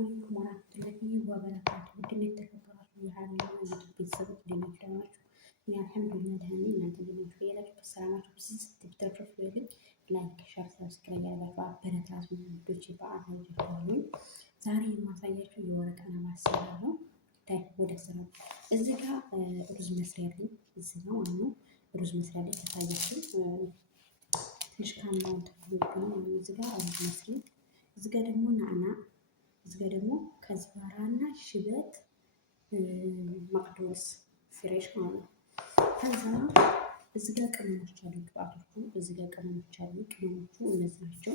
አለይኩም ወራህመቱላሂ ወበረካቱ። ውድና የተከበራችሁ የሀኒ ዩቲዩብ ቤተሰቦች እንዴት ናችሁ? እኔ አልሐምዱሊላህ ደህና ነኝ። እናንተ እንዴት ናችሁ? ያላችሁበት ሰላማችሁ ብዝት ብትረፍረፍ ይበል። ላይክ፣ ሼር፣ ሰብስክራይብ ያደረጋችሁ አበረታቱ ውዶቼ። በአላህ ይጀምራሉ። ዛሬ የማሳያችሁ የወረቅ አበባ አሰራር ነው። ወደ ስራው እዚህ ጋር ሩዝ መስሪያ አለኝ። እዚህ ጋር ዋናው ሩዝ መስሪያ ላይ ታያችሁ። ትንሽ ካናው ተብሎ እዚህ ጋር ሩዝ መስሪያ፣ እዚህ ጋር ደግሞ ናዕና፣ እዚህ ጋር ደግሞ ከዝበራና ሽበት መቅዶስ ፍሬሽ ማለት ነው። ከዛ እዚህ ጋር ቅመሞች አሉ፣ ግብአቶቹ እዚህ ጋር ቅመሞች አሉ። ቅመሞቹ እነዚህ ናቸው፣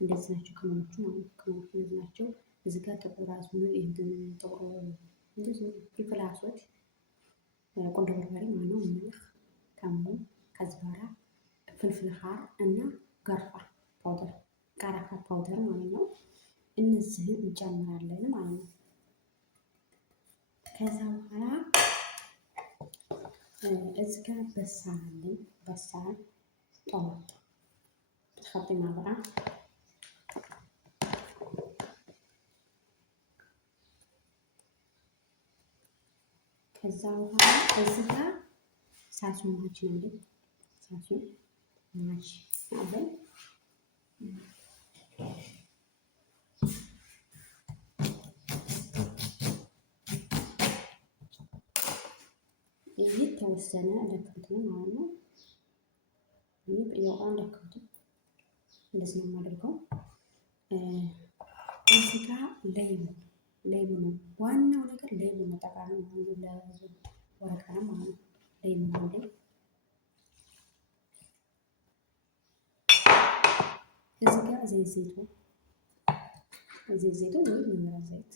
እንደዚህ ናቸው ቅመሞቹ ማለት ነው። ቅመሞቹ እነዚህ ናቸው። እዚህ ጋር ጥቁር አዝሙድ፣ ጥቁር እንደዚህ ፍልፍል አስወድ፣ ቁንዶ በርበሬ ማለት ነው፣ ምልህ፣ ከሙን፣ ከዝበራ፣ ፍልፍል ኻር እና ገርፋ ፓውደር፣ ቃራካ ፓውደር ማለት ነው። እነዚህን እንጨምራለን ማለት ነው። ከዛ በኋላ እዚህ ጋር በሳል አለኝ። በሳል ጦማት ተኸጢ ማብራ፣ ከዛ በኋላ እዚህ ጋር ሳሱን ማች ነው። ሳሱን ማች አለኝ። ይህ ተወሰነ ለክብት ነው ማለት ነው። ይህ በየዋን ለክብት እንደዚህ ነው የማደርገው። እዚህ ጋር ሌይሙ ነው ዋናው ነገር፣ ሌይሙ ነው ጠቃሚ ነው ለወረቀ ነው ማለት ነው። ሌይሙ ነው ላይ እዚህ ጋር ዘይት ወይ ምራ ዘይት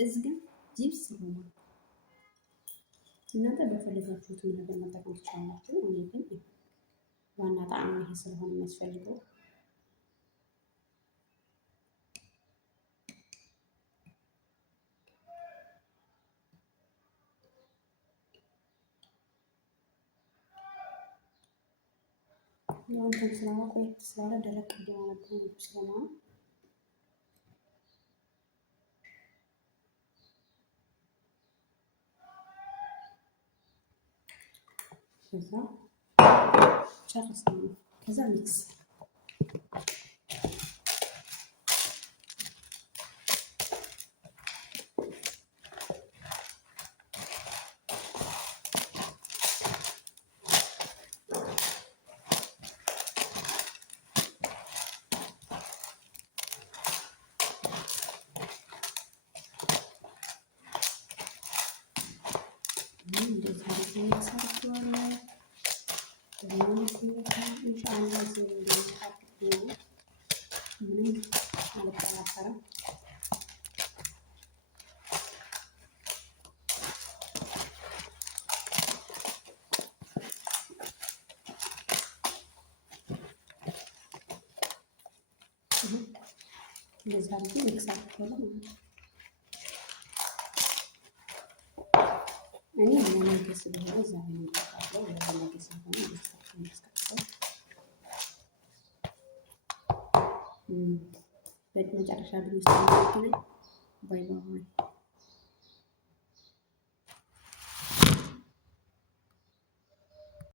እዚህ ጋር ጂፕስ ነው። እናንተ በፈለጋችሁት ነገር መጠቀም ትችላላችሁ። እኔ ግን ዋና ጣዕም ይሄ ስለሆነ የሚያስፈልገው ያው እንትን ስለማቆየት ስላለ ደረቅ እንዲሆን ስለማለት ከዛ ጨርሰናል። ከዛ ሚክስ እንደዛ አድርጌ ሚክስ አድርጌዋለሁ ማለት ነው። እኔ ለነገ ስለሆነ ዛሬ ነው የምጠጣው። ለነገ ስለሆነ በመጨረሻ ቪዲዮ ውስጥ ባይ ባይ።